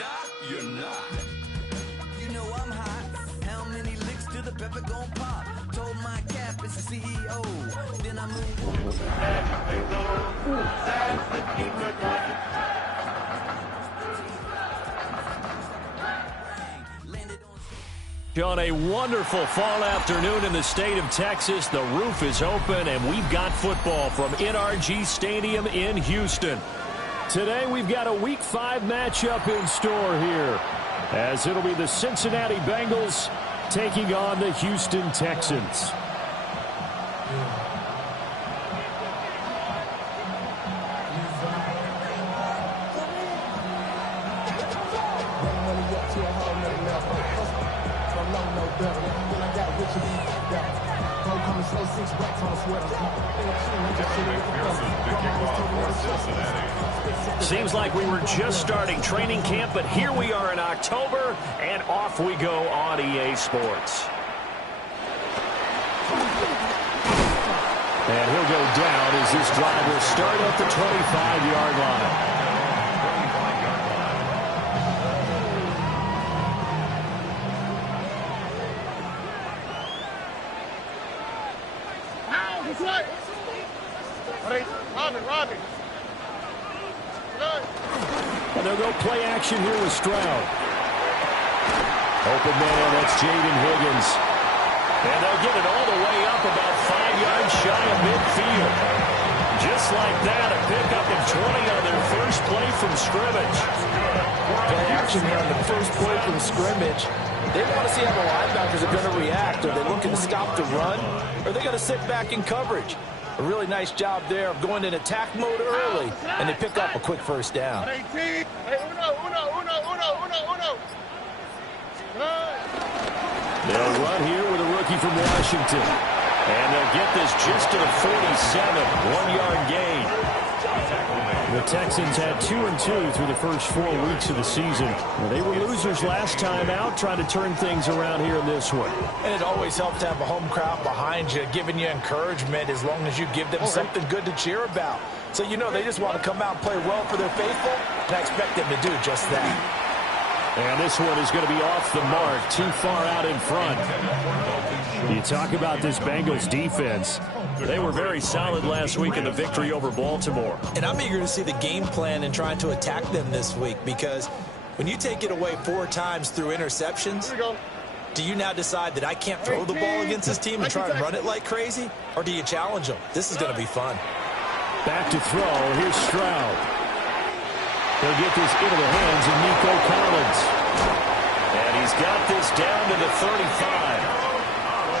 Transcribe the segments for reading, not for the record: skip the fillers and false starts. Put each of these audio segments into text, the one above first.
not, you're not. You know I'm hot. How many licks till the pepper gon' pop? Told my cap it's the CEO. Then I move. On a wonderful fall afternoon in the state of Texas, the roof is open and we've got football from NRG Stadium in Houston. Today we've got a Week 5 matchup in store here, as it'll be the Cincinnati Bengals taking on the Houston Texans. Seems like we were just starting training camp, but here we are in October, and off we go on EA Sports. And he'll go down as this drive will start at the 25-yard line. And they'll go play action here with Stroud. Open man, that's Jaden Higgins. And they'll get it all the way up about 5 yards shy of midfield. Just like that, a pickup of 20 on their first play from scrimmage. Play action here on the first play from scrimmage. They want to see how the linebackers are going to react. Are they looking to stop the run? Or are they going to sit back in coverage? A really nice job there of going in attack mode early, and they pick up a quick first down. They'll run here with a rookie from Washington. And they'll get this just to the 47, 1-yard gain. The Texans had 2-2 through the first 4 weeks of the season. They were losers last time out, trying to turn things around here in this one. And it always helps to have a home crowd behind you, giving you encouragement as long as you give them something good to cheer about. So you know they just want to come out and play well for their faithful, and I expect them to do just that. And this one is going to be off the mark, too far out in front. You talk about this Bengals defense. They were very solid last week in the victory over Baltimore. And I'm eager to see the game plan and trying to attack them this week, because when you take it away 4 times through interceptions, do you now decide that I can't throw the ball against this team and try and run it like crazy? Or do you challenge them? This is going to be fun. Back to throw. Here's Stroud. They'll get this into the hands of Nico Collins. And he's got this down to the 35.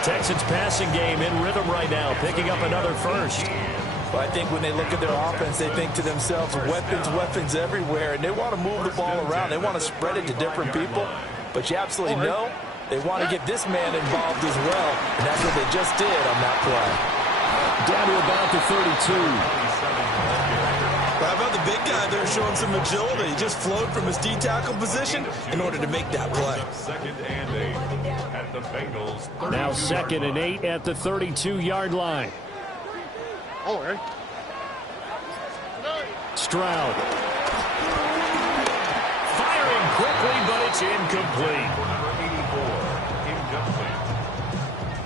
Texans passing game in rhythm right now, picking up another first. Well, I think when they look at their offense, they think to themselves, weapons everywhere, and they want to move the ball around. They want to spread it to different people. But you absolutely know they want to get this man involved as well, and that's what they just did on that play. Down to about the 32. How about the big guy there showing some agility? He just flowed from his D-tackle position in order to make that play. Now 2nd and 8 at the 32-yard line. Stroud. Firing quickly, but it's incomplete. Number 84, incomplete.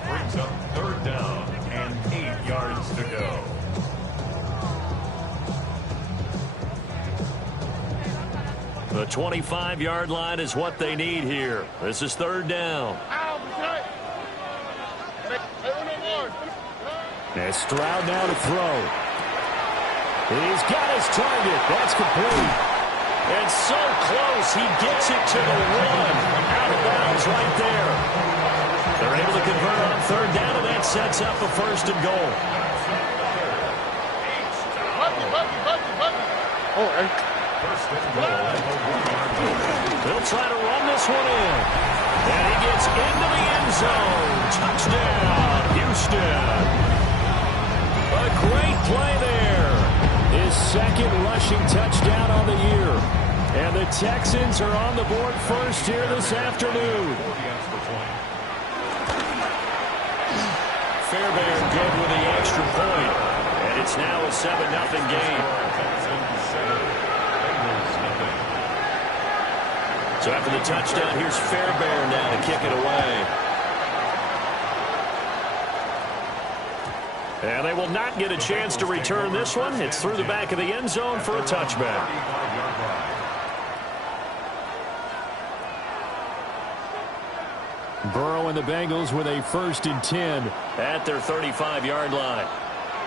Brings up 3rd down and 8 yards to go. The 25-yard line is what they need here. This is 3rd down. And Stroud now to throw. He's got his target. That's complete. And so close, he gets it to the 1. Out of bounds right there. They're able to convert on 3rd down, and that sets up a 1st and goal. They'll try to run this one in. And he gets into the end zone. Touchdown, Houston. A great play there. His 2nd rushing touchdown on the year. And the Texans are on the board first here this afternoon. Fairbairn good with the extra point. And it's now a 7-0 game. So after the touchdown, here's Fairbairn now to kick it away. And they will not get a chance to return this one. It's through the back of the end zone for a touchback. Burrow and the Bengals with a 1st and 10 at their 35-yard line.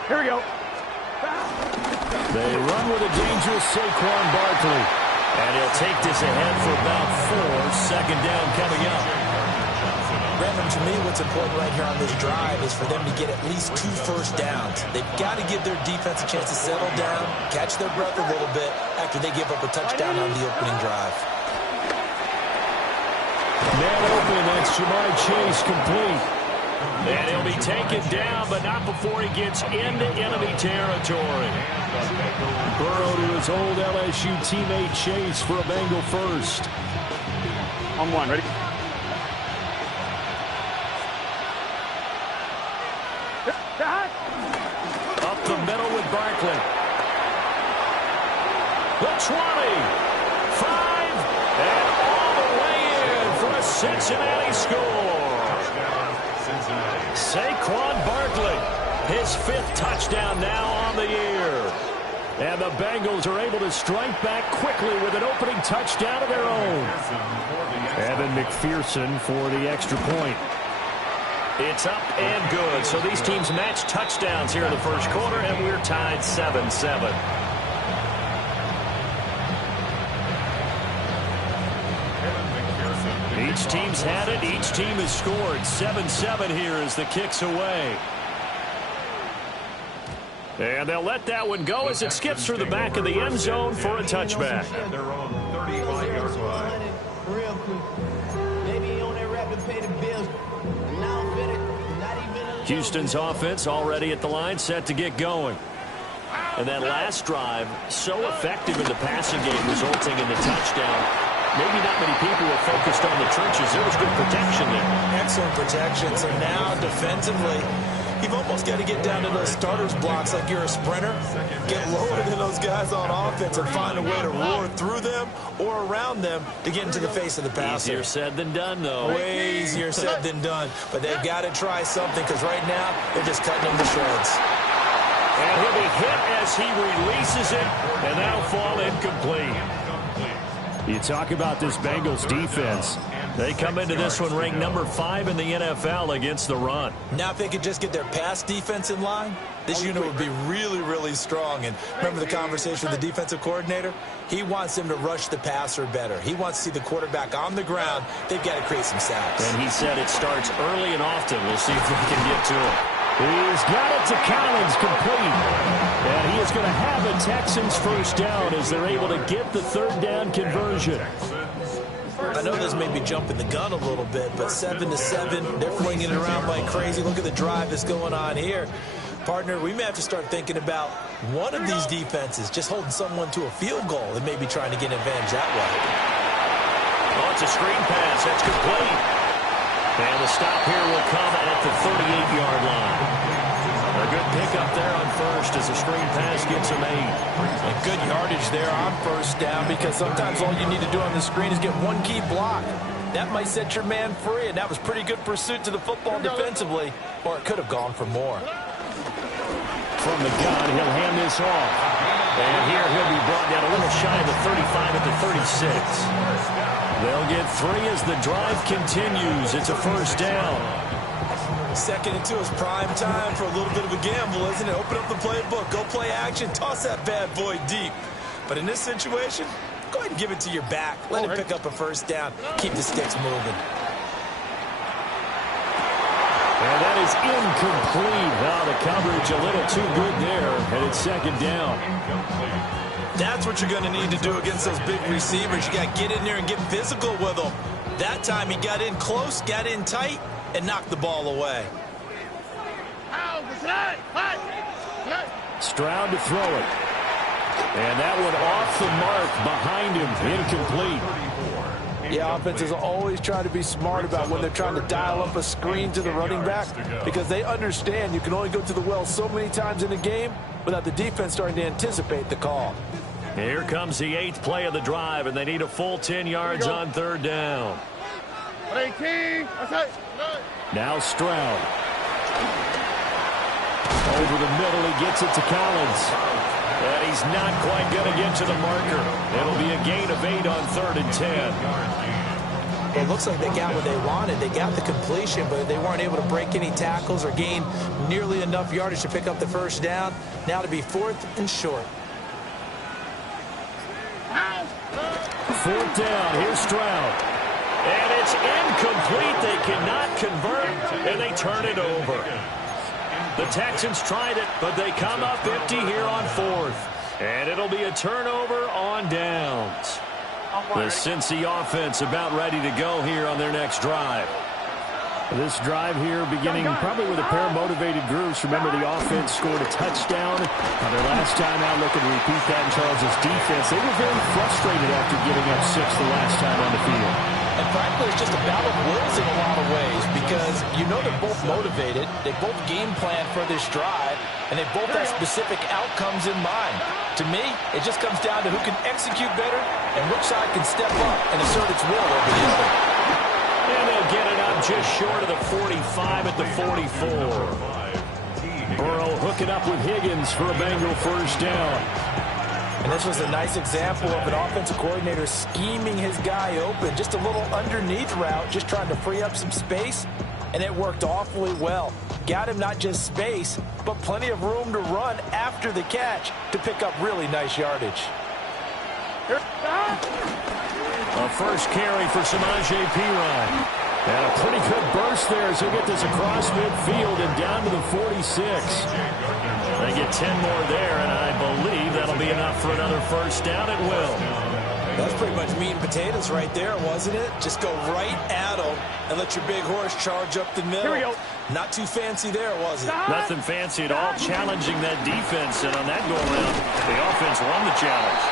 Here we go. They run with a dangerous Saquon Barkley. And he'll take this ahead for about 4. 2nd down coming up. Brandon, to me, what's important right here on this drive is for them to get at least 2 first downs. They've got to give their defense a chance to settle down, catch their breath a little bit after they give up a touchdown on the opening drive. Man open, that's Jamar Chase complete. And he'll be taken down, but not before he gets into enemy territory. Burrow to his old LSU teammate Chase for a Bengal first. On 1, ready? Up the middle with Barkley. The 20. 5. And all the way in for a Cincinnati score. Saquon Barkley, his 5th touchdown now on the year. And the Bengals are able to strike back quickly with an opening touchdown of their own. Evan McPherson for the extra point. It's up and good. So these teams match touchdowns here in the first quarter, and we're tied 7-7. Each team's had it. Each team has scored. 7-7 here as the kick's away. And they'll let that one go as it skips through the back of the end zone for a touchback. Their own 35-yard line. Real quick. Maybe on that rapid pay the bills. Now not even Houston's offense already at the line, set to get going. And that last drive, so effective in the passing game, resulting in the touchdown. Maybe not many people were focused on the trenches. There was good protection there. Excellent protection. So now defensively, you've almost got to get down to those starters blocks like you're a sprinter. Get lower than those guys on offense and find a way to roar through them or around them to get into the face of the passer. Easier said than done, though. Way easier said than done. But they've got to try something because right now they're just cutting them to shreds. And he'll be hit as he releases it, and that'll fall incomplete. You talk about this Bengals defense. They come into this one ranked number 5 in the NFL against the run. Now if they could just get their pass defense in line, this unit would be really, really strong. And remember the conversation with the defensive coordinator? He wants them to rush the passer better. He wants to see the quarterback on the ground. They've got to create some sacks. And he said it starts early and often. We'll see if they can get to it. He's got it to Collins, complete. And he is going to have a Texans first down as they're able to get the 3rd down conversion. I know this may be jumping the gun a little bit, but 7-7, they're flinging it around like crazy. Look at the drive that's going on here. Partner, we may have to start thinking about one of these defenses just holding someone to a field goal and maybe trying to get an advantage that way. Oh, it's a screen pass. That's complete. And the stop here will come at the 38-yard line. A good pickup there on first as the screen pass gets him 8. And good yardage there on first down because sometimes all you need to do on the screen is get one key block. That might set your man free, and that was pretty good pursuit to the football defensively, or it could have gone for more. From the gun, he'll hand this off. And here he'll be brought down a little shy of the 35 at the 36. They'll get 3 as the drive continues. It's a first down. 2nd and 2 is prime time for a little bit of a gamble, isn't it? Open up the playbook, go play action, toss that bad boy deep. But in this situation, go ahead and give it to your back. Let him pick up a first down. Keep the sticks moving. And that is incomplete. Now the coverage a little too good there, and it's 2nd down. That's what you're going to need to do against those big receivers. You got to get in there and get physical with them. That time he got in close, got in tight, and knocked the ball away. Stroud to throw it. And that one off the mark behind him, incomplete. Yeah, offenses always try to be smart about when they're trying to dial up a screen to the running back because they understand you can only go to the well so many times in a game without the defense starting to anticipate the call. Here comes the 8th play of the drive, and they need a full 10 yards on 3rd down. 18. Now Stroud. Over the middle, he gets it to Collins. And he's not quite going to get to the marker. It'll be a gain of 8 on 3rd and 10. It looks like they got what they wanted. They got the completion, but they weren't able to break any tackles or gain nearly enough yardage to pick up the first down. Now to be 4th and short. 4th down. Here's Stroud. And it's incomplete. They cannot convert, and they turn it over. The Texans tried it, but they come up empty here on 4th. And it'll be a turnover on downs. The Cincy offense about ready to go here on their next drive. This drive here beginning probably with a pair of motivated groups. Remember, the offense scored a touchdown on their last time out. Looking to repeat that in Charles' defense. They were very frustrated after giving up 6 the last time on the field. And frankly, it's just a battle of wills in a lot of ways because you know they're both motivated. They both game plan for this drive, and they both have specific outcomes in mind. To me, it just comes down to who can execute better and which side can step up and assert its will over the other. And they'll get it up just short of the 45 at the 44. Burrow hooking up with Higgins for a Bengal first down. And this was a nice example of an offensive coordinator scheming his guy open. Just a little underneath route, just trying to free up some space, and it worked awfully well. Got him not just space, but plenty of room to run after the catch to pick up really nice yardage. A first carry for Samaje Perine. And a pretty good burst there as he'll get this across midfield and down to the 46. They get 10 more there, and I believe that'll be enough for another first down. It will. That's pretty much meat and potatoes right there, wasn't it? Just go right at them and let your big horse charge up the middle. Here we go. Not too fancy there, was it? Nothing fancy at all, challenging that defense, and on that go-around, the offense won the challenge.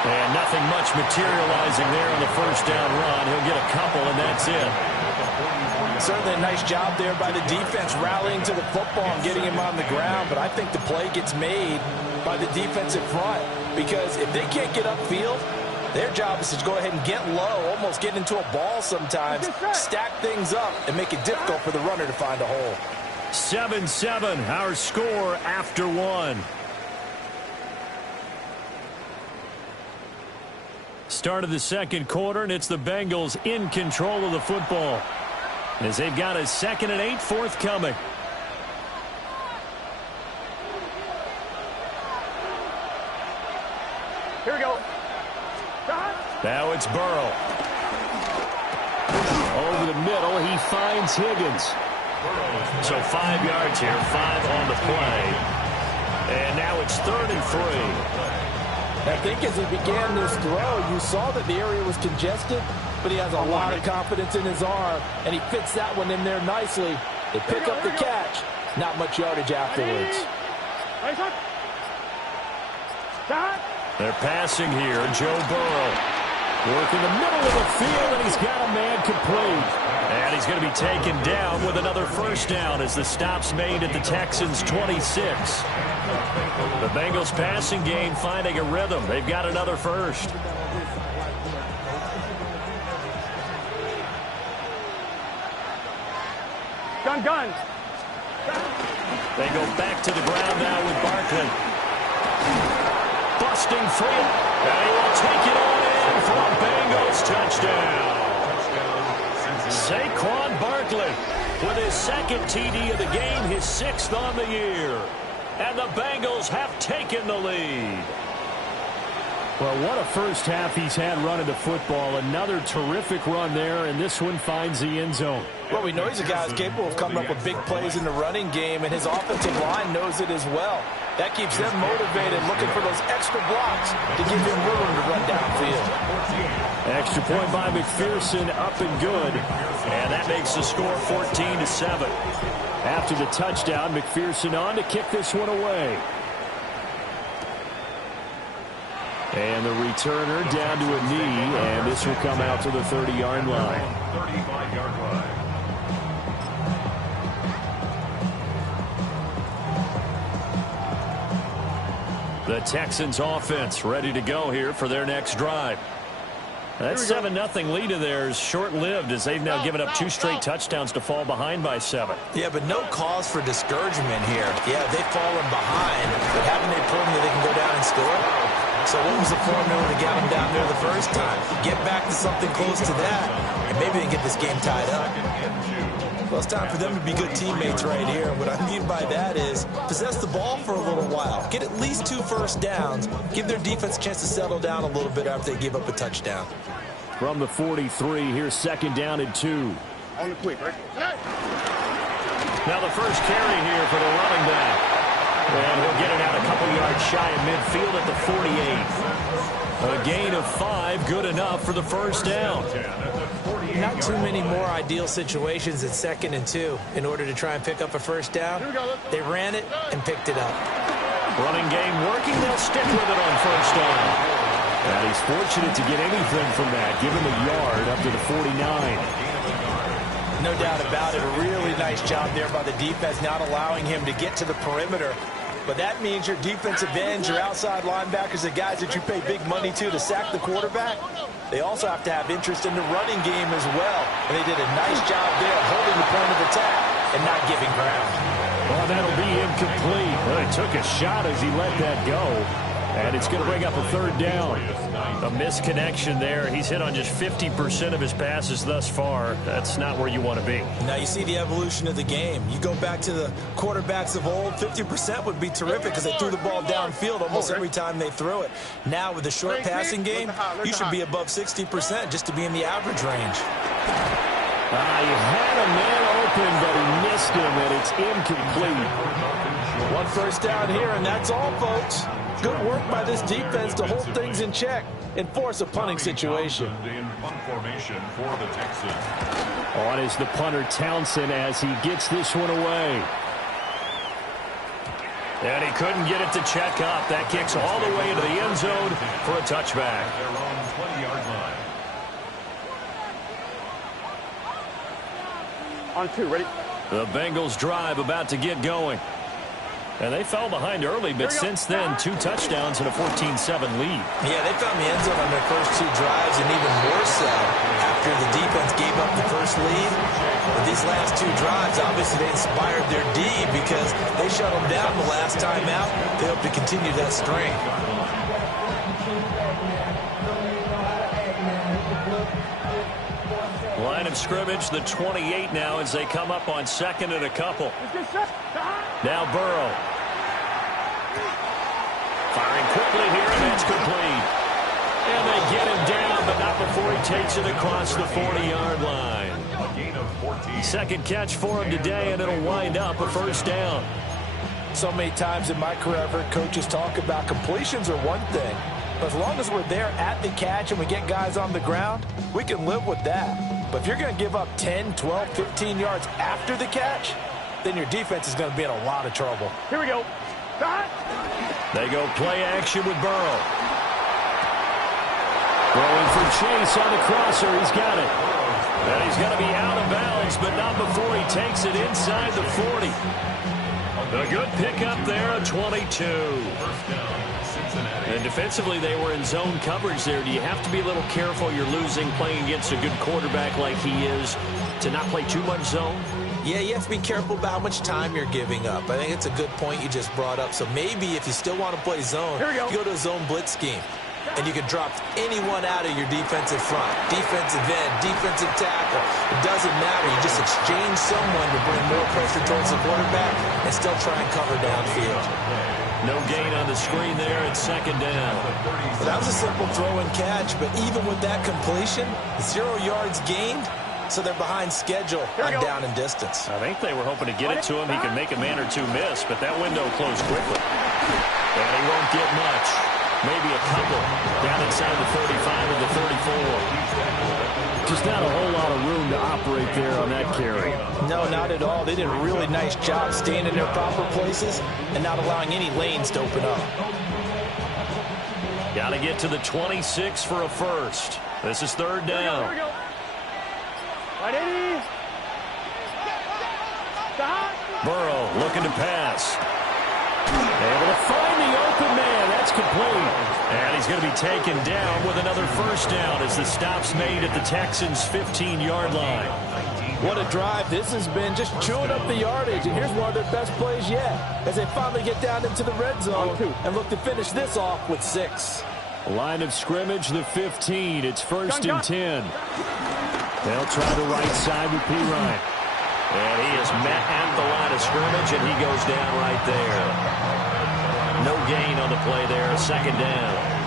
And nothing much materializing there on the first down run. He'll get a couple, and that's it. Certainly a nice job there by the defense rallying to the football and getting him on the ground, but I think the play gets made by the defensive front because if they can't get upfield, their job is to go ahead and get low, almost get into a ball sometimes, stack things up, and make it difficult for the runner to find a hole. 7-7, our score after 1. Start of the second quarter, and it's the Bengals in control of the football as they've got a 2nd and 8 forthcoming. Here we go. Now it's Burrow. Over the middle, he finds Higgins. So 5 yards here, 5 on the play. And now it's 3rd and 3. I think as he began this throw, you saw that the area was congested, but he has a lot of confidence in his arm, and he fits that one in there nicely. They pick up the catch. Not much yardage afterwards. They're passing here. Joe Burrow working the middle of the field, and he's got a man complete. And he's going to be taken down with another first down as the stop's made at the Texans' 26. The Bengals passing game finding a rhythm. They've got another first. Gun. They go back to the ground now with Barkley. Busting free. And he will take it on in for a Bengals touchdown. Saquon Barkley with his 2nd TD of the game, his 6th on the year. And the Bengals have taken the lead. Well, what a first half he's had running the football. Another terrific run there, and this one finds the end zone. Well, we know he's a guy who's capable of coming up with big plays in the running game, and his offensive line knows it as well. That keeps them motivated, looking for those extra blocks to give him room to run downfield. Extra point by McPherson, up and good. And that makes the score 14-7. After the touchdown, McPherson on to kick this one away. And the returner down to a knee, and this will come out to the 30-yard line. 35-yard line. The Texans offense ready to go here for their next drive. That 7-0 lead of theirs short-lived as they've now given up 2 straight touchdowns to fall behind by 7. Yeah, but no cause for discouragement here. Yeah, they've fallen behind, but haven't they proven that they can go down and score? So what was the formula to get them down there the first time? Get back to something close to that, and maybe they can get this game tied up. Well, it's time for them to be good teammates right here. What I mean by that is possess the ball for a little while. Get at least 2 first downs. Give their defense a chance to settle down a little bit after they give up a touchdown. From the 43, here's 2nd down and 2. On the quick, right? Now the first carry here for the running back. And he'll get it out a couple yards shy of midfield at the 48. A gain of 5, good enough for the first down. Not too many more ideal situations at 2nd and 2 in order to try and pick up a first down. They ran it and picked it up. Running game working. They'll stick with it on first down. And he's fortunate to get anything from that. Give him a yard up to the 49. No doubt about it. A really nice job there by the defense, not allowing him to get to the perimeter. But that means your defensive ends, your outside linebackers, the guys that you pay big money to sack the quarterback, they also have to have interest in the running game as well. And they did a nice job there holding the point of attack and not giving ground. Well, that'll be incomplete. Well, he took a shot as he let that go. And it's going to bring up a 3rd down. A misconnection there. He's hit on just 50% of his passes thus far. That's not where you want to be. Now you see the evolution of the game. You go back to the quarterbacks of old, 50% would be terrific because they threw the ball downfield almost every time they threw it. Now with the short passing game, you should be above 60% just to be in the average range. He had a man open, but he missed him, and it's incomplete. 1 first down here, and that's all, folks. Good work by this defense to hold things in check and force a punting situation. In punt formation for the Texans. On is the punter Townsend as he gets this one away. And he couldn't get it to check up. That kicks all the way into the end zone for a touchback. Their own 20-yard line. On 2, ready? The Bengals drive about to get going. And they fell behind early, but since then, 2 touchdowns and a 14-7 lead. Yeah, they found the end zone on their first 2 drives, and even more so after the defense gave up the first lead. But these last 2 drives, obviously they inspired their D because they shut them down the last time out. They hope to continue that string. Line of scrimmage, the 28 now as they come up on 2nd and a couple. Now Burrow. Firing quickly here, and that's complete. And they get him down, but not before he takes it across the 40-yard line. A gain of 14. 2nd catch for him today, and it'll wind up a first down. So many times in my career, I've heard coaches talk about completions are one thing. But as long as we're there at the catch and we get guys on the ground, we can live with that. But if you're going to give up 10, 12, 15 yards after the catch, then your defense is going to be in a lot of trouble. Here we go. They go play action with Burrow. Throwing for Chase on the crosser. He's got it. And he's going to be out of bounds, but not before he takes it inside the 40. A good pickup there, a 22. And defensively, they were in zone coverage there. Do you have to be a little careful? You're losing, playing against a good quarterback like he is, to not play too much zone? Yeah, you have to be careful about how much time you're giving up. I think it's a good point you just brought up. So maybe if you still want to play zone, you go to a zone blitz scheme. And you can drop anyone out of your defensive front. Defensive end, defensive tackle. It doesn't matter. You just exchange someone to bring more pressure towards the quarterback and still try and cover downfield. No gain on the screen there at 2nd down. Well, that was a simple throw and catch, but even with that completion, 0 yards gained, so they're behind schedule on down and distance. I think they were hoping to get it to him. He could make a man or 2 miss, but that window closed quickly. And he won't get much. Maybe a couple down inside the 35 or the 34. Just not a whole lot of room to operate there on that carry. No, not at all. They did a really nice job staying in their proper places and not allowing any lanes to open up. Got to get to the 26 for a first. This is 3rd down. Here we go. Ready? Stop. Burrow looking to pass. Able to find the open man. That's going to be taken down with another first down as the stop's made at the Texans' 15-yard line. What a drive. This has been just chewing up the yardage, and here's one of their best plays yet as they finally get down into the red zone and look to finish this off with 6. Line of scrimmage, the 15. It's 1st and 10. They'll try the right side with P. Ryan. And he is met at the line of scrimmage, and he goes down right there. No gain on the play there, 2nd down.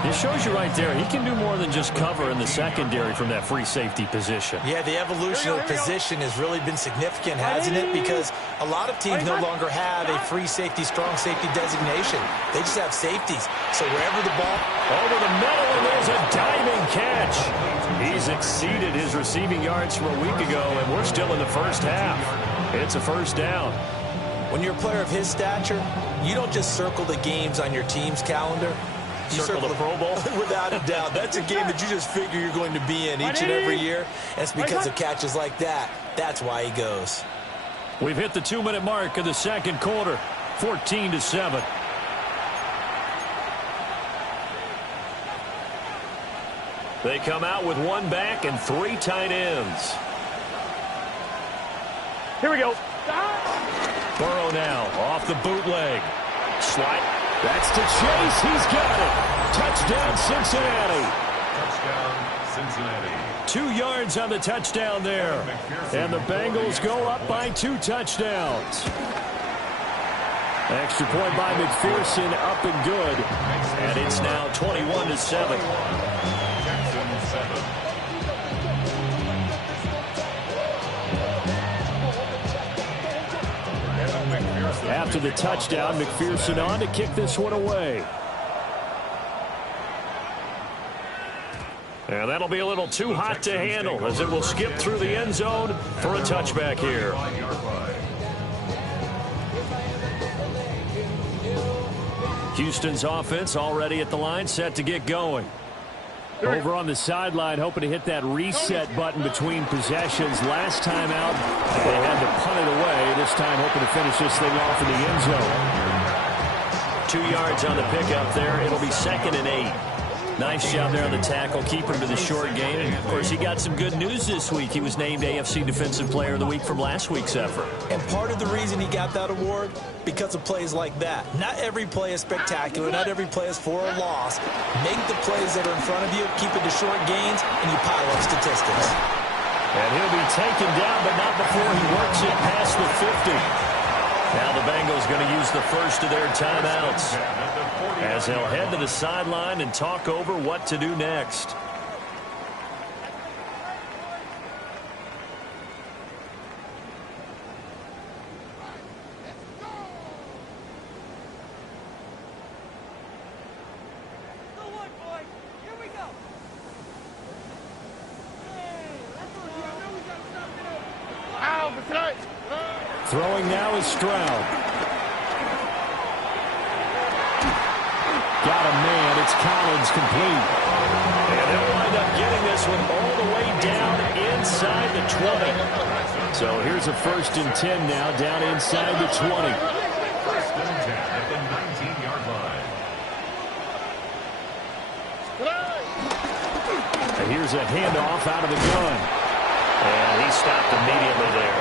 It shows you right there, he can do more than just cover in the secondary from that free safety position. Yeah, the evolution of the position has really been significant, hasn't it? Because a lot of teams no longer have a free safety, strong safety designation. They just have safeties. So wherever the ball... Over the middle, and there's a diving catch. He's exceeded his receiving yards from a week ago, and we're still in the first half. It's a 1st down. When you're a player of his stature, you don't just circle the games on your team's calendar. You circle the Pro Bowl? Without a doubt. That's a game that you just figure you're going to be in each and every year. And it's because of catches like that. That's why he goes. We've hit the 2-minute mark of the 2nd quarter, 14-7. They come out with 1 back and 3 tight ends. Here we go. Burrow now off the bootleg. Slide. That's to Chase. He's got it. Touchdown, Cincinnati. Touchdown, Cincinnati. 2 yards on the touchdown there. And the Bengals go up by 2 touchdowns. Extra point by McPherson, up and good. And it's now 21-7. Texans 7. After the touchdown, McPherson on to kick this one away. And that'll be a little too hot to handle as it will skip through the end zone for a touchback here. Houston's offense already at the line, set to get going. Over on the sideline, hoping to hit that reset button between possessions. Last time out, they had to punt it away. This time, hoping to finish this thing off in the end zone. 2 yards on the pickup there. It'll be 2nd and 8. Nice job there on the tackle, keep him to the short game. And, of course, he got some good news this week. He was named AFC Defensive Player of the Week from last week's effort. And part of the reason he got that award, because of plays like that. Not every play is spectacular. Not every play is for a loss. Make the plays that are in front of you, keep it to short gains, and you pile up statistics. And he'll be taken down, but not before he works it past the 50. Now the Bengals going to use the first of their timeouts as they'll head to the sideline and talk over what to do next. Throwing now is Stroud. Got a man. It's Collins complete. And they'll wind up getting this one all the way down inside the 20. So here's a 1st and 10 now down inside the 20. 1st and 10 at the 19-yard line. And here's a handoff out of the gun. And he stopped immediately there.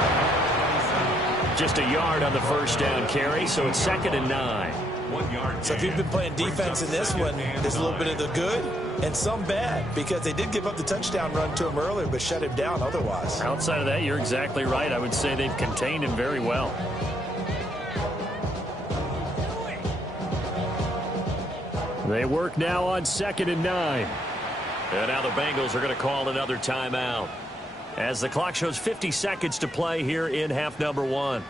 Just a yard on the 1st down carry, so it's 2nd and 9. 1 yard. So if you've been playing defense in this one, there's a little bit of the good and some bad, because they did give up the touchdown run to him earlier, but shut him down otherwise. Outside of that, you're exactly right. I would say they've contained him very well. They work now on 2nd and 9. And now the Bengals are going to call another timeout as the clock shows 50 seconds to play here in half number 1.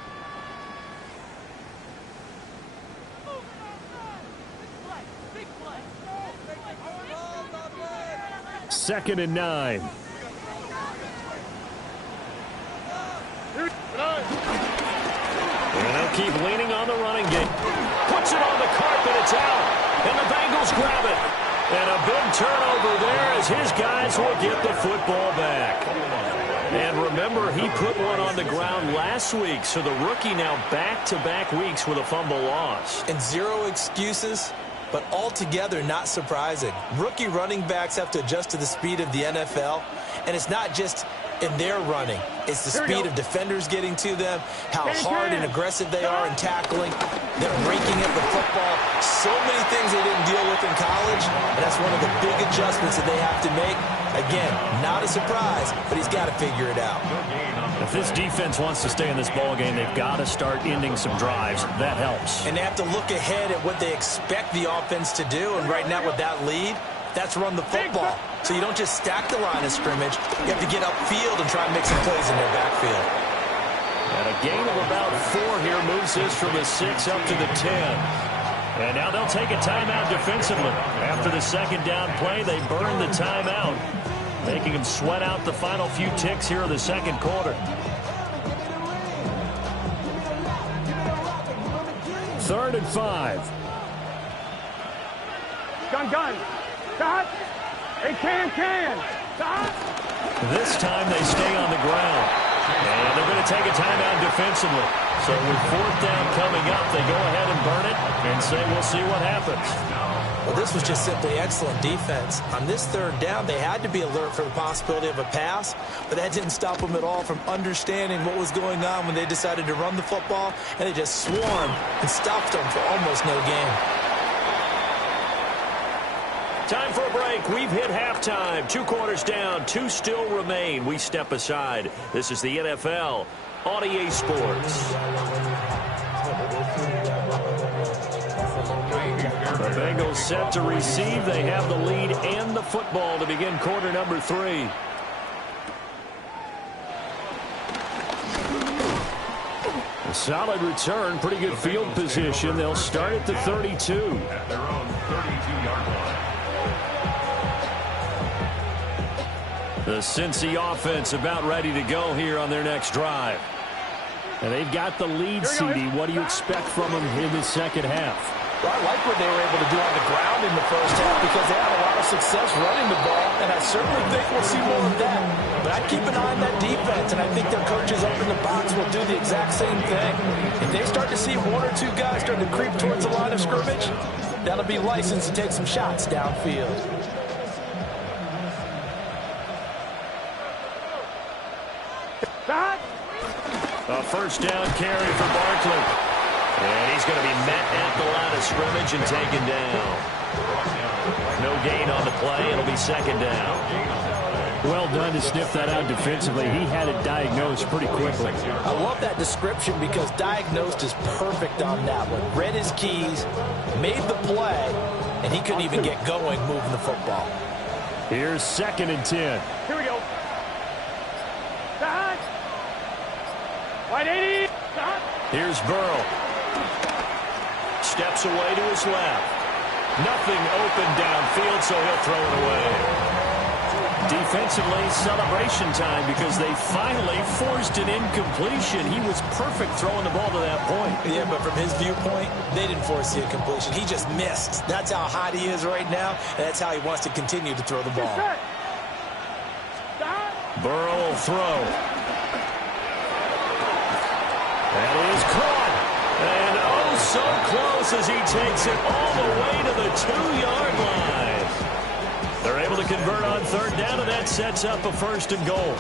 Second and 9. And they'll keep leaning on the running game. Puts it on the carpet. It's out. And the Bengals grab it. And a big turnover there as his guys will get the football back. And remember, he put one on the ground last week, so the rookie now back-to-back weeks with a fumble loss. And zero excuses but altogether not surprising. Rookie running backs have to adjust to the speed of the NFL, and it's not just in their running. It's the speed of defenders getting to them, how hard and aggressive they are in tackling, them breaking up the football. So many things they didn't deal with in college, and that's one of the big adjustments that they have to make. Again, not a surprise, but he's got to figure it out. If this defense wants to stay in this ballgame, they've got to start ending some drives. That helps. And they have to look ahead at what they expect the offense to do, and right now with that lead, that's run the football. So you don't just stack the line of scrimmage. You have to get upfield and try and make some plays in their backfield. And a gain of about 4 here moves this from the 6 up to the 10. And now they'll take a timeout defensively. After the second down play, they burn the timeout, making them sweat out the final few ticks here in the second quarter. 3rd and 5. Gun. Stop. Hey, can. Stop. This time they stay on the ground. And they're going to take a timeout defensively. So with 4th down coming up, they go ahead and burn it and say we'll see what happens. Well, this was just simply excellent defense. On this 3rd down, they had to be alert for the possibility of a pass, but that didn't stop them at all from understanding what was going on when they decided to run the football, and they just swarmed and stopped them for almost no gain. Time for a break. We've hit halftime. 2 quarters down. 2 still remain. We step aside. This is the NFL on EA Sports. The Bengals set to receive. They have the lead and the football to begin quarter number 3. A solid return. Pretty good field position. They'll start at the 32. At their own 32-yard line. The Cincy offense about ready to go here on their next drive. And they've got the lead, CD. What do you expect from them in the second half? Well, I like what they were able to do on the ground in the first half because they had a lot of success running the ball, and I certainly think we'll see more of that. But I'd keep an eye on that defense, and I think their coaches up in the box will do the exact same thing. If they start to see 1 or 2 guys start to creep towards the line of scrimmage, that'll be licensed to take some shots downfield. A first down carry for Barkley. And he's going to be met at the line of scrimmage and taken down. No gain on the play. It'll be 2nd down. Well done to sniff that out defensively. He had it diagnosed pretty quickly. I love that description because diagnosed is perfect on that one. Read his keys, made the play, and he couldn't even get going moving the football. Here's 2nd and 10. Here we go. Stop. Wide 80. Stop. Here's Burrow. Steps away to his left. Nothing open downfield, so he'll throw it away. Defensively, celebration time because they finally forced an incompletion. He was perfect throwing the ball to that point. Yeah, but from his viewpoint, they didn't force the incompletion. He just missed. That's how hot he is right now, and that's how he wants to continue to throw the ball. Burrow will throw. That is caught. And oh, so close as he takes it all the way to the 2-yard line. They're able to convert on 3rd down, and that sets up a 1st and goal.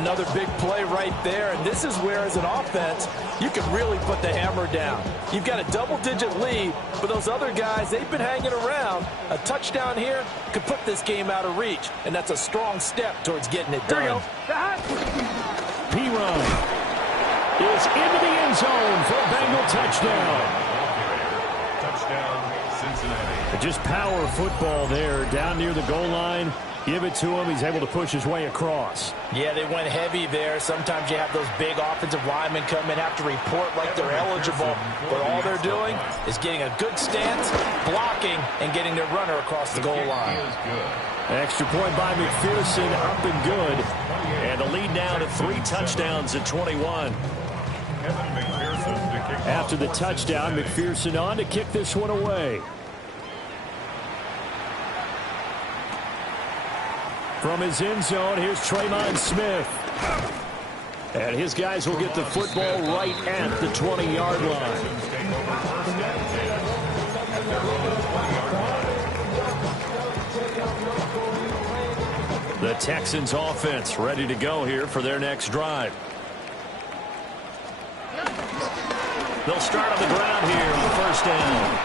Another big play right there, and this is where, as an offense, you can really put the hammer down. You've got a double-digit lead, but those other guys, they've been hanging around. A touchdown here could put this game out of reach, and that's a strong step towards getting it done. P-Run is into the end zone for a Bengal touchdown. Touchdown, Cincinnati. Just power football there down near the goal line. Give it to him. He's able to push his way across. Yeah, they went heavy there. Sometimes you have those big offensive linemen come in, have to report like they're eligible. But all they're doing is getting a good stance, blocking, and getting their runner across the goal line. Extra point by McPherson, up and good. And the lead now to 3 touchdowns at 21. After the touchdown, McPherson on to kick this one away. From his end zone, here's Traymon Smith. And his guys will get the football right at the 20-yard line. The Texans offense ready to go here for their next drive. They'll start on the ground here on first down.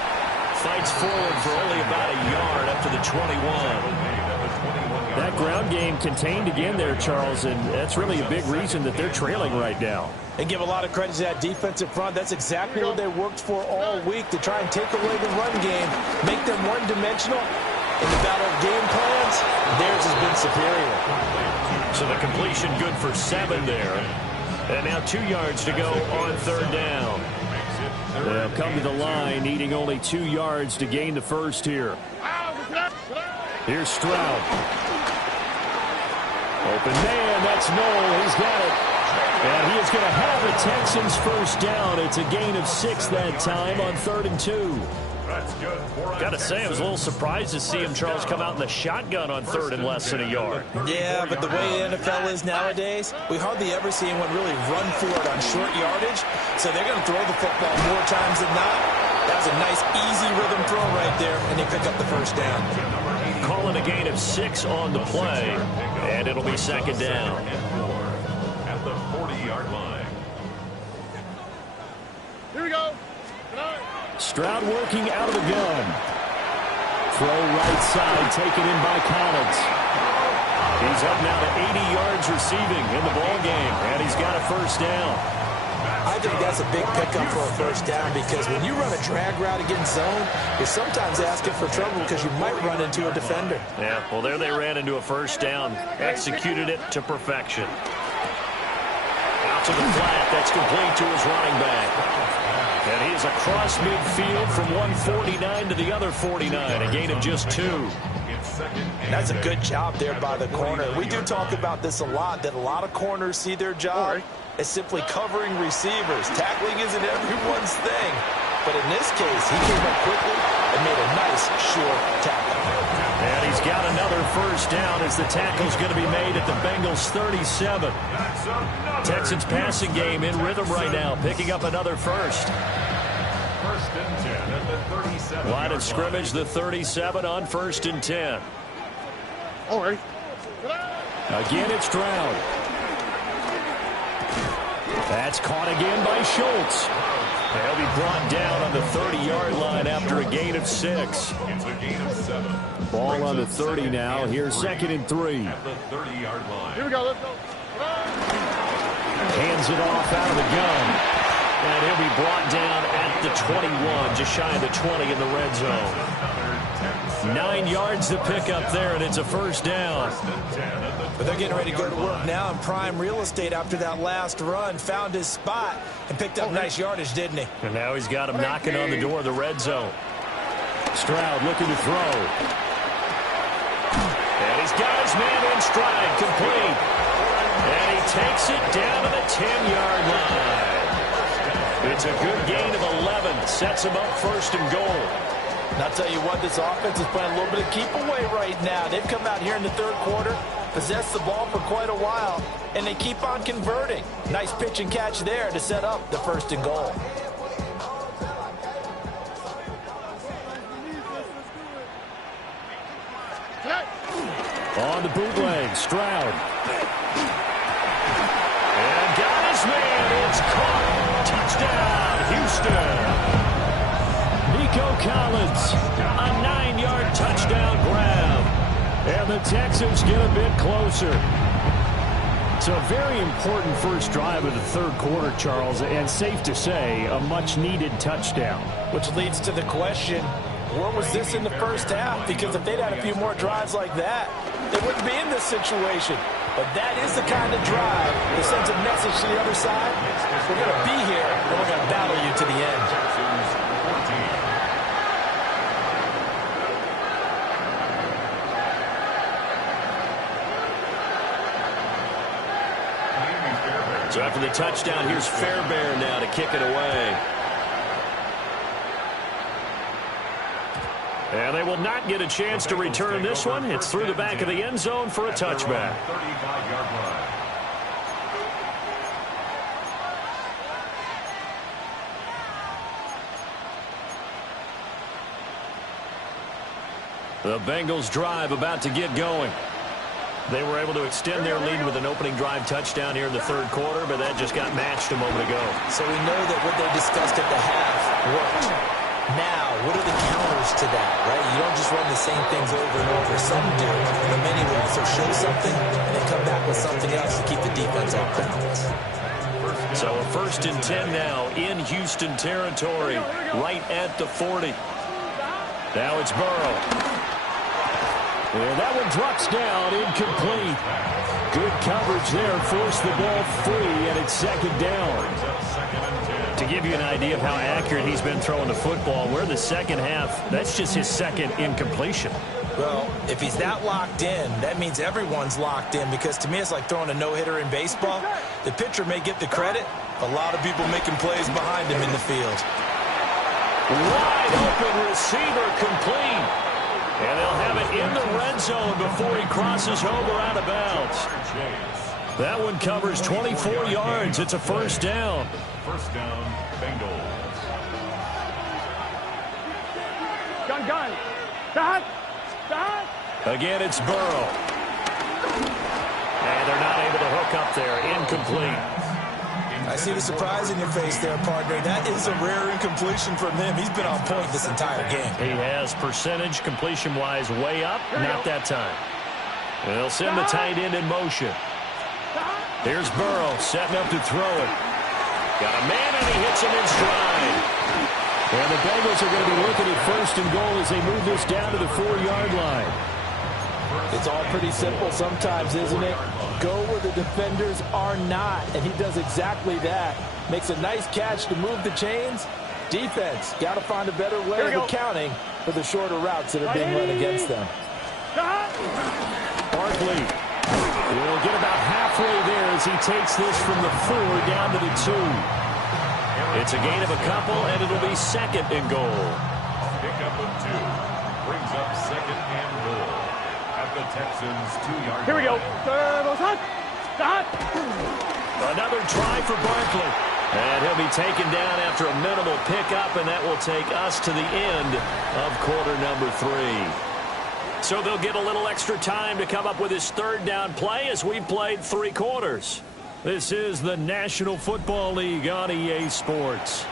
Fights forward for only about a yard up to the 21. That ground game contained again there, Charles, and that's really a big reason that they're trailing right now. And give a lot of credit to that defensive front. That's exactly what they worked for all week, to try and take away the run game, make them one-dimensional. In the battle of game plans, theirs has been superior. So the completion good for 7 there. And now 2 yards to go on third down. They'll come to the line, needing only 2 yards to gain the first here. Here's Stroud. Open man, that's Noel. He's got it. And he is going to have the Texans first down. It's a gain of 6 that time on 3rd and 2. Got to say, I was a little surprised to see him, Charles, come out in the shotgun on 3rd and less than a yard. Yeah, but the way the NFL is nowadays, we hardly ever see anyone really run for it on short yardage. So they're going to throw the football more times than not. That was a nice, easy rhythm throw right there, and they pick up the first down. Calling a gain of 6 on the play, and it'll be 2nd down. At the 40-yard line. Here we go. Stroud working out of the gun. Throw right side, taken in by Collins. He's up now to 80 yards receiving in the ball game, and he's got a first down. I think that's a big pickup for a first down, because when you run a drag route against zone, you're sometimes asking for trouble because you might run into a defender. Yeah, well, there they ran into a first down, executed it to perfection. Out to the flat, that's complete to his running back. And he is across midfield from 149 to the other 49, a gain of just 2. That's a good job there by the corner. We do talk about this a lot, that a lot of corners see their job as simply covering receivers. Tackling isn't everyone's thing. But in this case, he came up quickly and made a nice, short tackle. And he's got another first down as the tackle's going to be made at the Bengals' 37. Texans passing game in rhythm right now, picking up another first. First and 10 at the 37. Line of scrimmage, the 37 on 1st and 10. All right. Again, it's Stroud. That's caught again by Schultz. They'll be brought down on the 30-yard line after a gain of 6. It's a gain of 7. Ball on the 30 now. Here's 2nd and 3. At the 30-yard line. Here we go. Let's go. Hands it off out of the gun. And he'll be brought down at the 21, just shy of the 20 in the red zone. 9 yards to pick up there, and it's a first down. But they're getting ready to go to work now in prime real estate after that last run. Found his spot and picked up nice yardage, didn't he? And now he's got him knocking on the door of the red zone. Stroud looking to throw. And he's got his man in stride, complete. And he takes it down to the 10-yard line. It's a good gain of 11. Sets him up 1st and goal. And I'll tell you what, this offense is playing a little bit of keep away right now. They've come out here in the 3rd quarter, possessed the ball for quite a while, and they keep on converting. Nice pitch and catch there to set up the 1st and goal. On the bootleg, Stroud. And got his man. It's caught. Touchdown, Houston. Nico Collins, a 9-yard touchdown grab. And the Texans get a bit closer. It's a very important first drive of the 3rd quarter, Charles, and safe to say, a much-needed touchdown. Which leads to the question, where was this in the first half? Because if they'd had a few more drives like that, they wouldn't be in this situation. But that is the kind of drive that sends a message to the other side. We're going to be here, and we're going to battle you to the end. So after the touchdown, here's Fairbairn now to kick it away. And they will not get a chance to return this one. It's through the back of the end zone for a touchback. 35-yard line. The Bengals drive about to get going. They were able to extend their lead with an opening drive touchdown here in the third quarter, but that just got matched a moment ago. So we know that what they discussed at the half worked. Now, what are the counters to that, right? You don't just run the same things over and over. Some do, but many will also show something and then come back with something else to keep the defense off balance. So a 1st and 10 now in Houston territory, right at the 40. Now it's Burrow. And that one drops down, incomplete. Good coverage there, forced the ball free, and it's 2nd down. To give you an idea of how accurate he's been throwing the football, we're in the second half. That's just his 2nd incompletion. Well, if he's that locked in, that means everyone's locked in, because to me it's like throwing a no-hitter in baseball. The pitcher may get the credit, a lot of people making plays behind him in the field. Wide open receiver, complete. And they'll have it in the red zone before he crosses over out of bounds. That one covers 24 yards. It's a 1st down. 1st down, Bengals. Gun. Stop. Again, it's Burrow. And they're not able to hook up there. Incomplete. I see the surprise in your face there, partner. That is a rare incompletion from him. He's been on point this entire game. He has percentage completion-wise way up. Not that time. They'll send the tight end in motion. Here's Burrow setting up to throw it. Got a man, and he hits him in stride. And the Bengals are going to be looking at 1st and goal as they move this down to the 4-yard line. It's all pretty simple sometimes, isn't it? Go where the defenders are not, and he does exactly that. Makes a nice catch to move the chains. Defense, got to find a better way of accounting for the shorter routes that are being run against them. Barkley will get about halfway there as he takes this from the 4 down to the 2. It's a gain of a couple, and it'll be 2nd and goal. Pickup of 2 brings up 2nd and goal at the Texans' 2-yard line. Here we go. Another try for Barkley. And he'll be taken down after a minimal pickup, and that will take us to the end of quarter number 3. So they'll get a little extra time to come up with his 3rd down play as we played 3 quarters. This is the National Football League on EA Sports.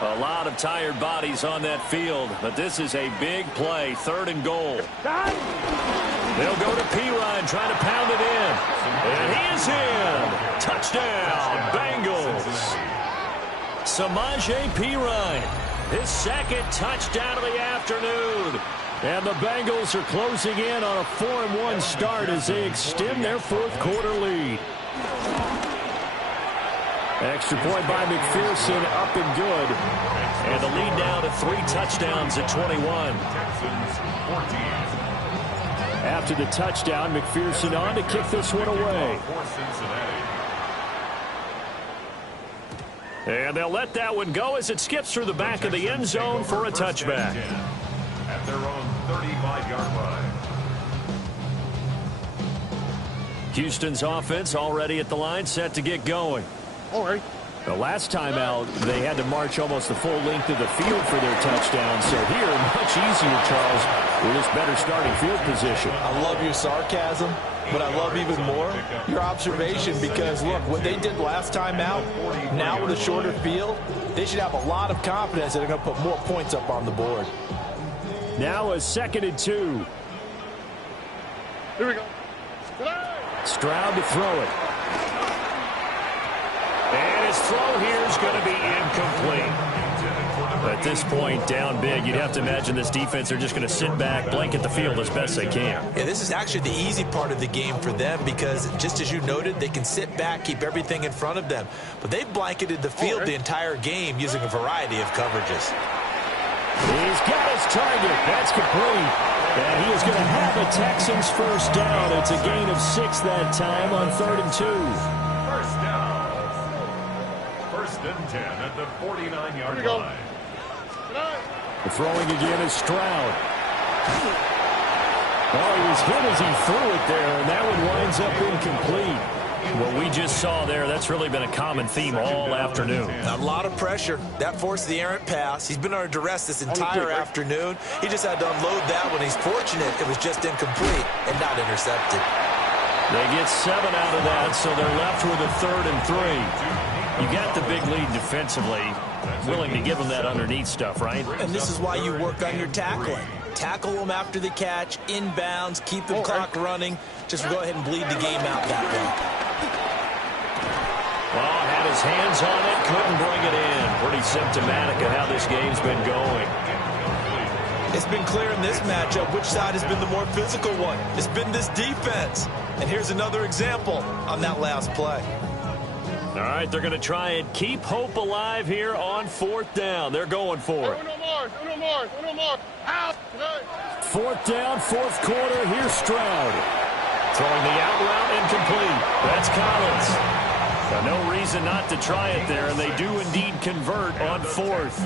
A lot of tired bodies on that field, but this is a big play, 3rd and goal. They'll go to Pirine, trying to pound it in. And he is in. Touchdown, Bengals. Samaje Pirine, his 2nd touchdown of the afternoon. And the Bengals are closing in on a 4-1 start as they extend their 4th quarter lead. Extra point by McPherson, up and good. And the lead now to 3 touchdowns at 21. Texans 14. After the touchdown, McPherson on to kick this one away. And they'll let that one go as it skips through the back of the end zone for a touchback. At their own 35-yard line. Houston's offense already at the line, set to get going. All right. The last time out, they had to march almost the full length of the field for their touchdown. So here, much easier, Charles, with this better starting field position. I love your sarcasm, but I love even more your observation, because, look, what they did last time out, now with a shorter field, they should have a lot of confidence that they're going to put more points up on the board. Now a 2nd and 2. Here we go. Stroud to throw it. And his throw here is going to be incomplete. At this point, down big, you'd have to imagine this defense are just going to sit back, blanket the field as best they can. Yeah, this is actually the easy part of the game for them, because just as you noted, they can sit back, keep everything in front of them. But they've blanketed the field the entire game using a variety of coverages. He's got his target. That's complete. And he is going to have the Texans 1st down. It's a gain of 6 that time on 3rd and 2. 1st down. 1st and 10 at the 49-yard line. The throwing again is Stroud. Oh, he was hit as he threw it there, and that one winds up incomplete. What we just saw there, that's really been a common theme all afternoon. A lot of pressure. That forced the errant pass. He's been under duress this entire afternoon. He just had to unload that one. He's fortunate it was just incomplete and not intercepted. They get 7 out of that, so they're left with a 3rd and 3. You got the big lead defensively. Willing to give them that underneath stuff, right? And this is why you work on your tackling. Tackle them after the catch, inbounds, keep the clock running. Just go ahead and bleed the game out that way. Well, had his hands on it, couldn't bring it in. Pretty symptomatic of how this game's been going. It's been clear in this matchup which side has been the more physical one. It's been this defense. And here's another example on that last play. All right, they're going to try and keep hope alive here on 4th down. They're going for it. No more. Out. 4th down, 4th quarter. Here's Stroud. Throwing the out route incomplete. That's Collins. No reason not to try it there, and they do indeed convert on 4th.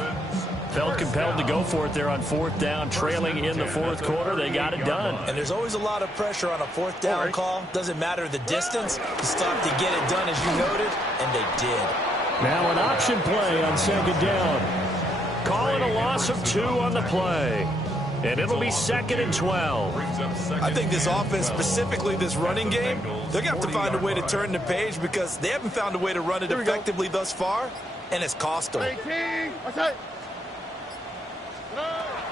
Felt compelled to go for it there on 4th down, trailing in the 4th quarter. They got it done. And there's always a lot of pressure on a 4th down call. Doesn't matter the distance. You stop to get it done, as you noted, and they did. Now an option play on 2nd down. Calling a loss of 2 on the play. And it'll be 2nd and 12. I think this offense, specifically this running game, they're going to have to find a way to turn the page because they haven't found a way to run it effectively thus far, and it's cost them.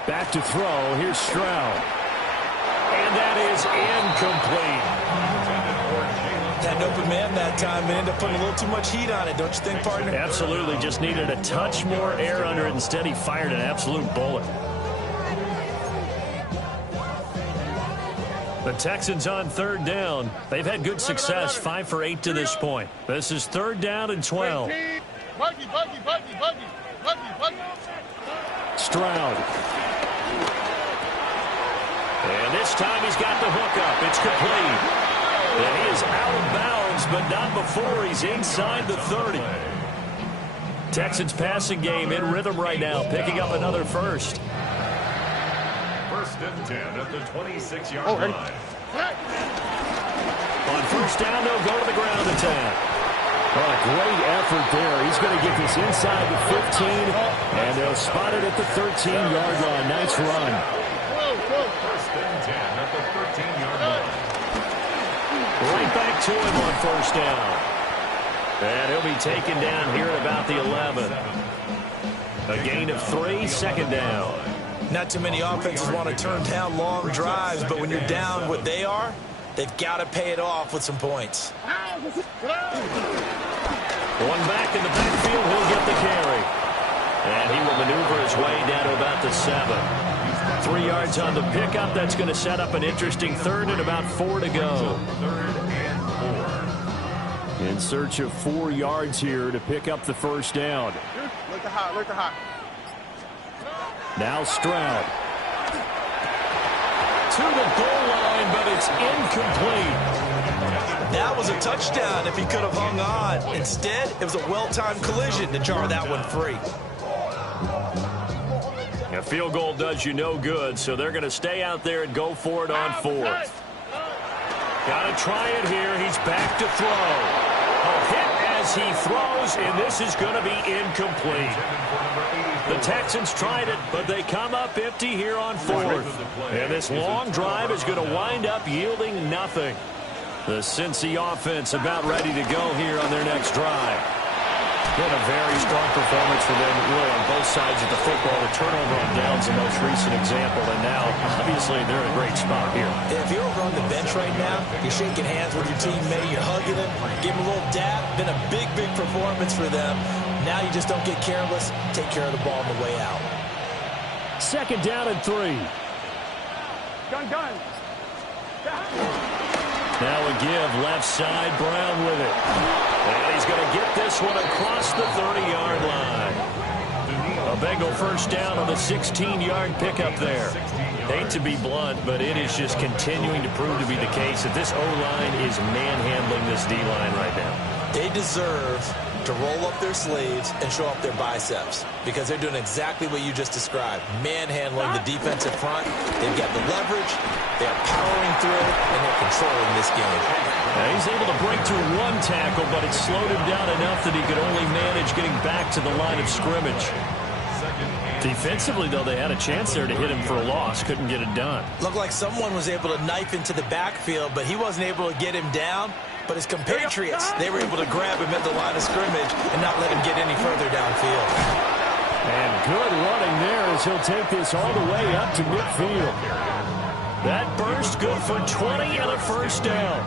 Back to throw. Here's Stroud. And that is incomplete. Had an open man that time and ended up putting a little too much heat on it, don't you think, partner? Absolutely. Just needed a touch more air under it. Instead, he fired an absolute bullet. The Texans on 3rd down. They've had good success, 5 for 8 to this point. This is 3rd down and 12. Stroud. And this time he's got the hook up. It's complete. And he is out of bounds, but not before he's inside the 30. Texans passing game in rhythm right now, picking up another first. 1st and 10 at the 26-yard line. On 1st down, they'll go to the ground attack. Well, a great effort there. He's going to get this inside the 15, and they'll spot it at the 13-yard line. Nice run. 1st and 10 at the 13-yard line. Right back to him on 1st down. And he'll be taken down here at about the 11. A gain of 3, 2nd down. Not too many offenses want to turn down long drives, but when you're down what they are, they've got to pay it off with some points. One back in the backfield, he'll get the carry. And he will maneuver his way down to about the 7. 3 yards on the pickup. That's going to set up an interesting 3rd and about 4 to go. 3rd and 4. In search of 4 yards here to pick up the 1st down. Look the hot. Now Stroud. To the goal line, but it's incomplete. That was a touchdown if he could have hung on. Instead, it was a well-timed collision to jar that one free. A field goal does you no good, so they're going to stay out there and go for it on 4th. Got to try it here. He's back to throw. A hit as he throws, and this is going to be incomplete. The Texans tried it, but they come up empty here on 4th. And this long drive is going to wind up yielding nothing. The Cincy offense about ready to go here on their next drive. Been a very strong performance for them, really, on both sides of the football. The turnover on downs the most recent example, and now, obviously, they're in a great spot here. If you're over on the bench right now, you're shaking hands with your teammate, you're hugging him, give him a little dab. Been a big, big performance for them. Now you just don't get careless. Take care of the ball on the way out. 2nd down and 3. Gun. Now a give, left side, Brown with it. And he's going to get this one across the 30-yard line. A Bengal 1st down on the 16-yard pickup there. Hate to be blunt, but it is just continuing to prove to be the case that this O-line is manhandling this D-line right now. They deserve to to roll up their sleeves and show up their biceps because they're doing exactly what you just described, manhandling the defensive front. They've got the leverage, they're powering through, and they're controlling this game. Now he's able to break through one tackle, but it slowed him down enough that he could only manage getting back to the line of scrimmage. Defensively, though, they had a chance there to hit him for a loss. Couldn't get it done. Looked like someone was able to knife into the backfield, but he wasn't able to get him down. But his compatriots, they were able to grab him at the line of scrimmage and not let him get any further downfield. And good running there as he'll take this all the way up to midfield. That burst good for 20 and a first down.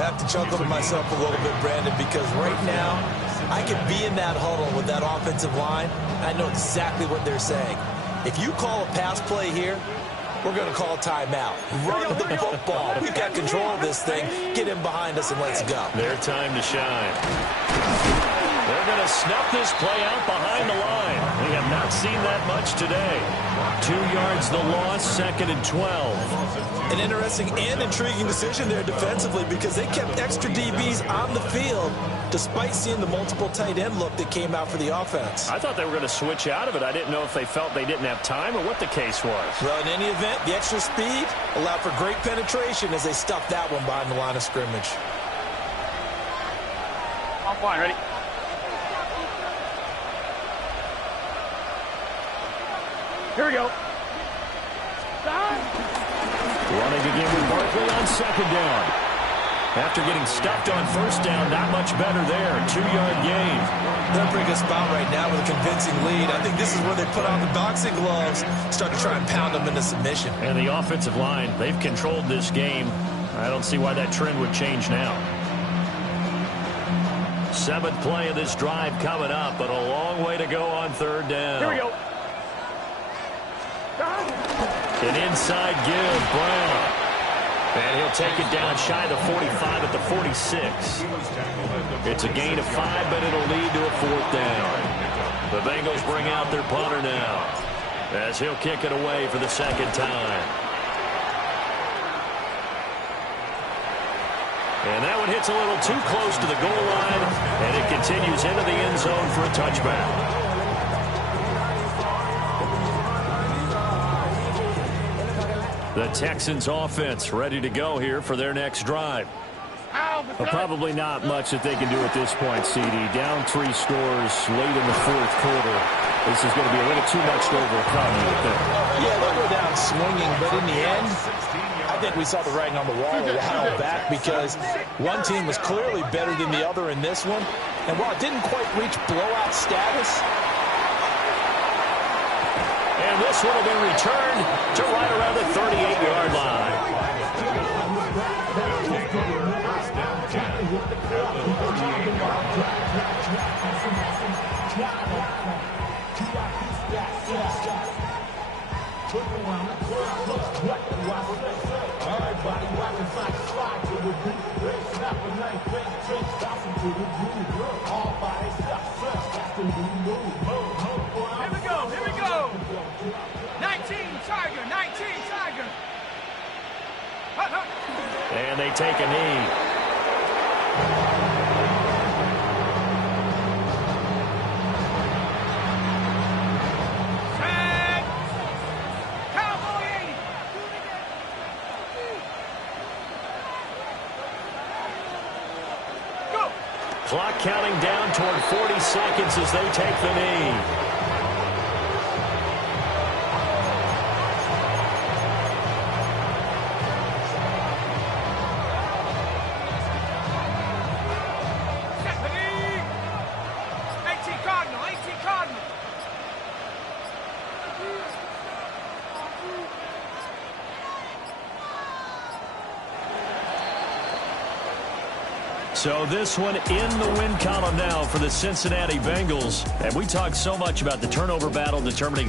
I have to chuckle to myself a little bit, Brandon, because right now I could be in that huddle with that offensive line. I know exactly what they're saying. If you call a pass play here, we're going to call a timeout. Run the football. We've got control of this thing. Get him behind us and let's go. Their time to shine. They're going to snuff this play out behind the line. We have not seen that much today. 2 yards the loss, 2nd and 12. An interesting and intriguing decision there defensively because they kept extra DBs on the field despite seeing the multiple tight end look that came out for the offense. I thought they were going to switch out of it. I didn't know if they felt they didn't have time or what the case was. Well, in any event, the extra speed allowed for great penetration as they stuffed that one behind the line of scrimmage. I'm fine, ready? Here we go. Running again with Barkley on 2nd down. After getting stuffed on 1st down, not much better there. 2-yard gain. They're in a pretty good spot right now with a convincing lead. I think this is where they put on the boxing gloves, start to try and pound them into submission. And the offensive line, they've controlled this game. I don't see why that trend would change now. 7th play of this drive coming up, but a long way to go on 3rd down. Here we go. An inside give, Brown. And he'll take it down shy of the 45 at the 46. It's a gain of 5, but it'll lead to a 4th down. The Bengals bring out their punter now as he'll kick it away for the 2nd time. And that one hits a little too close to the goal line, and it continues into the end zone for a touchback. The Texans offense ready to go here for their next drive. Well, probably not much that they can do at this point, CD. Down 3 scores late in the 4th quarter. This is going to be a little too much to overcome, you would think. Yeah, they'll go down swinging, but in the end, I think we saw the writing on the wall a while back because one team was clearly better than the other in this one. And while it didn't quite reach blowout status, and this one will be returned to right around the 38-yard line. Here we go. 19 Tiger. And they take a knee. Set. Cowboy. Go. Clock counting down toward 40 seconds as they take the knee. So this one in the win column now for the Cincinnati Bengals. And we talked so much about the turnover battle determining who